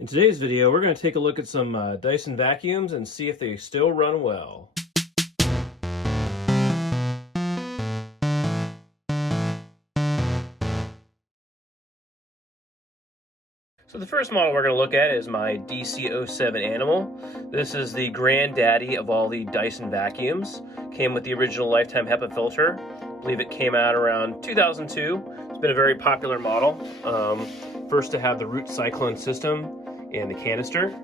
In today's video, we're going to take a look at some Dyson vacuums and see if they still run well. So the first model we're going to look at is my DC07 Animal. This is the granddaddy of all the Dyson vacuums. Came with the original lifetime HEPA filter. I believe it came out around 2002. It's been a very popular model. First to have the root cyclone system and the canister.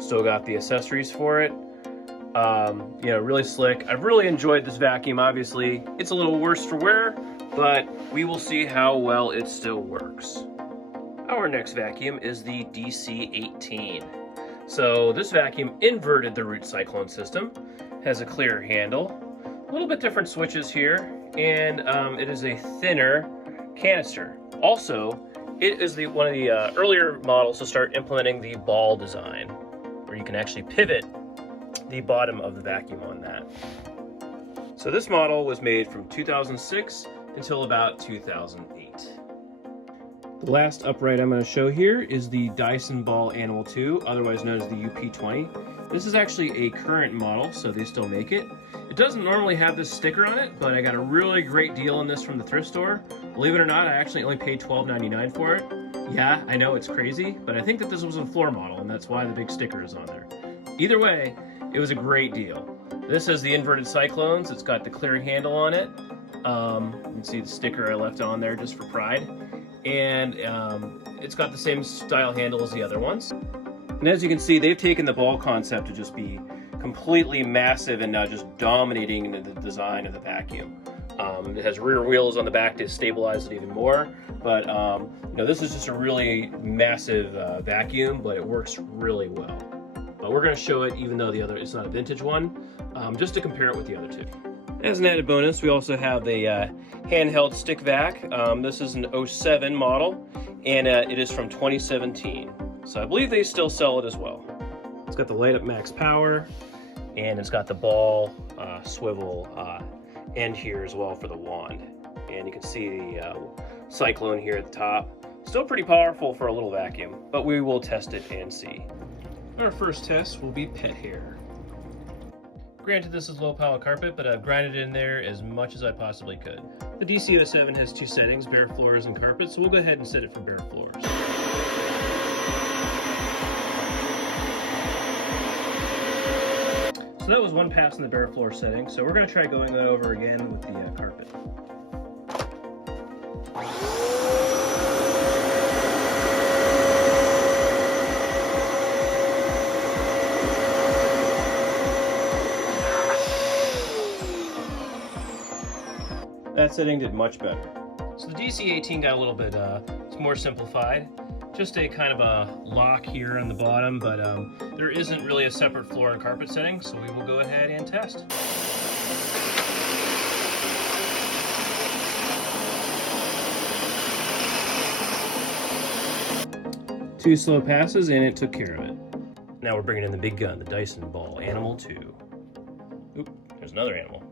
Still got the accessories for it. Really slick. I've really enjoyed this vacuum. Obviously, it's a little worse for wear, but we will see how well it still works. Our next vacuum is the DC18. So this vacuum inverted the root cyclone system, has a clear handle, a little bit different switches here, and it is a thinner canister. Also, it is one of the earlier models to start implementing the ball design, where you can actually pivot the bottom of the vacuum on that. So this model was made from 2006 until about 2008. The last upright I'm going to show here is the Dyson Ball Animal 2, otherwise known as the UP20. This is actually a current model, so they still make it. It doesn't normally have this sticker on it, but I got a really great deal on this from the thrift store. Believe it or not, I actually only paid $12.99 for it. Yeah, I know it's crazy, but I think that this was a floor model, and that's why the big sticker is on there. Either way, it was a great deal. This has the inverted cyclones. It's got the clear handle on it. You can see the sticker I left on there just for pride. And it's got the same style handle as the other ones. And as you can see, they've taken the ball concept to just be completely massive and now just dominating the design of the vacuum. It has rear wheels on the back to stabilize it even more, but this is just a really massive vacuum, but it works really well. But we're going to show it even though it's not a vintage one, just to compare it with the other two. As an added bonus, we also have the handheld stick vac. This is an 07 model, and it is from 2017. So I believe they still sell it as well. It's got the light up max power, and it's got the ball swivel end here as well for the wand. And you can see the cyclone here at the top. Still pretty powerful for a little vacuum, but we will test it and see. Our first test will be pet hair. Granted, this is low pile carpet, but I've grinded in there as much as I possibly could. The DC07 has two settings, bare floors and carpet, so we'll go ahead and set it for bare floors. So that was one pass in the bare floor setting, so we're going to try going that over again with the carpet. That setting did much better. So the DC18 got a little bit, it's more simplified. Just a kind of a lock here on the bottom, but there isn't really a separate floor and carpet setting, so we will go ahead and test. Two slow passes and it took care of it. Now we're bringing in the big gun, the Dyson Ball Animal 2. Oop, there's another animal.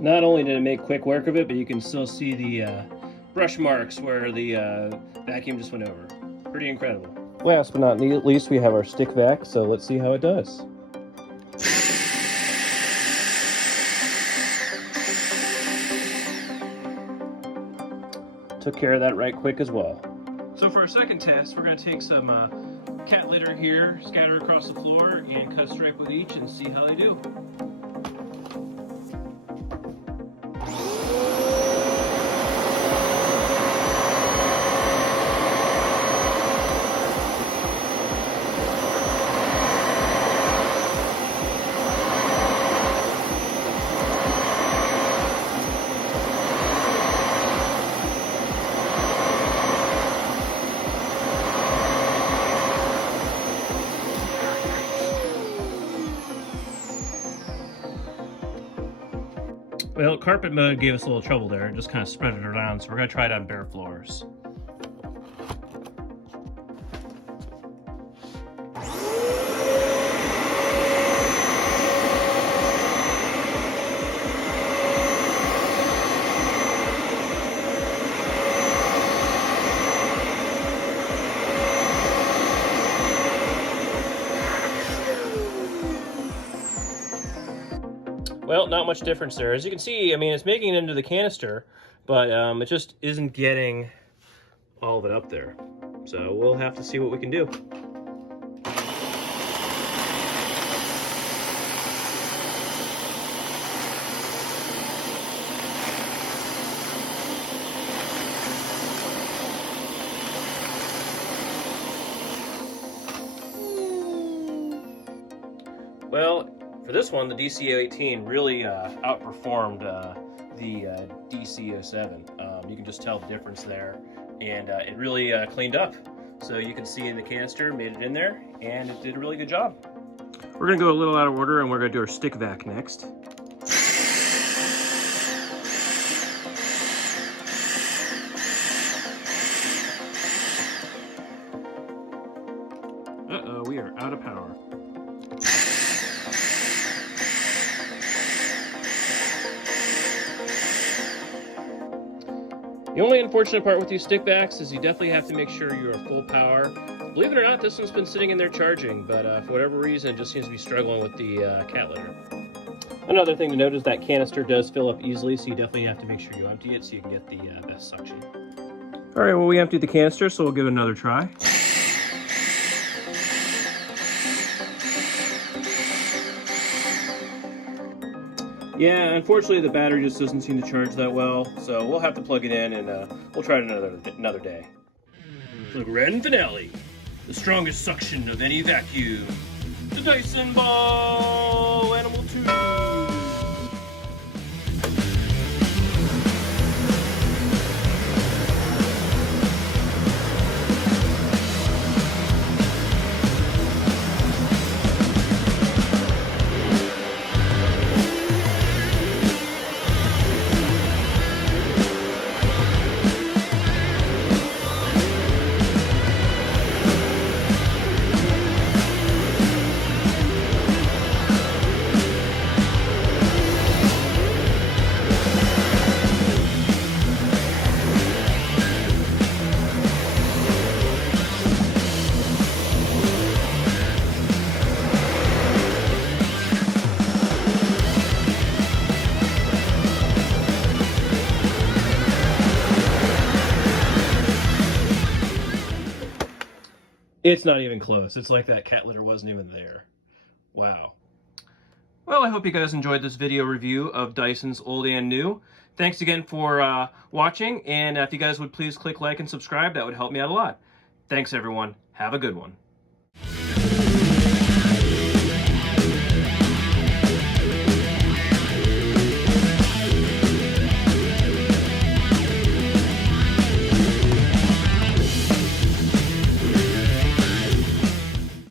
Not only did it make quick work of it, but you can still see the brush marks where the vacuum just went over. Pretty incredible. Last but not least, we have our stick vac, so let's see how it does. Took care of that right quick as well. So for our second test, we're going to take some cat litter here, scatter across the floor, and cut a stripe with each and see how they do. Well, carpet mode gave us a little trouble there. It just kind of spread it around, so we're going to try it on bare floors. Well, not much difference there. As you can see, I mean, it's making it into the canister, but it just isn't getting all of it up there. So we'll have to see what we can do. Well, for this one, the DC18 really outperformed the DC07. You can just tell the difference there, and it really cleaned up. So you can see in the canister, made it in there, and it did a really good job. We're gonna go a little out of order, and we're gonna do our stick vac next. Uh-oh, we are out of power. The only unfortunate part with these stick vacs is you definitely have to make sure you're at full power. Believe it or not, this one's been sitting in there charging, but for whatever reason, it just seems to be struggling with the cat litter. Another thing to note is that canister does fill up easily, so you definitely have to make sure you empty it so you can get the best suction. All right, well, we emptied the canister, so we'll give it another try. Yeah, unfortunately the battery just doesn't seem to charge that well, so we'll have to plug it in and we'll try it another day. The grand finale, the strongest suction of any vacuum, the Dyson Ball Animal 2. It's not even close. It's like that cat litter wasn't even there. Wow. Well, I hope you guys enjoyed this video review of Dyson's old and new. Thanks again for watching, and if you guys would please click like and subscribe, that would help me out a lot. Thanks, everyone. Have a good one.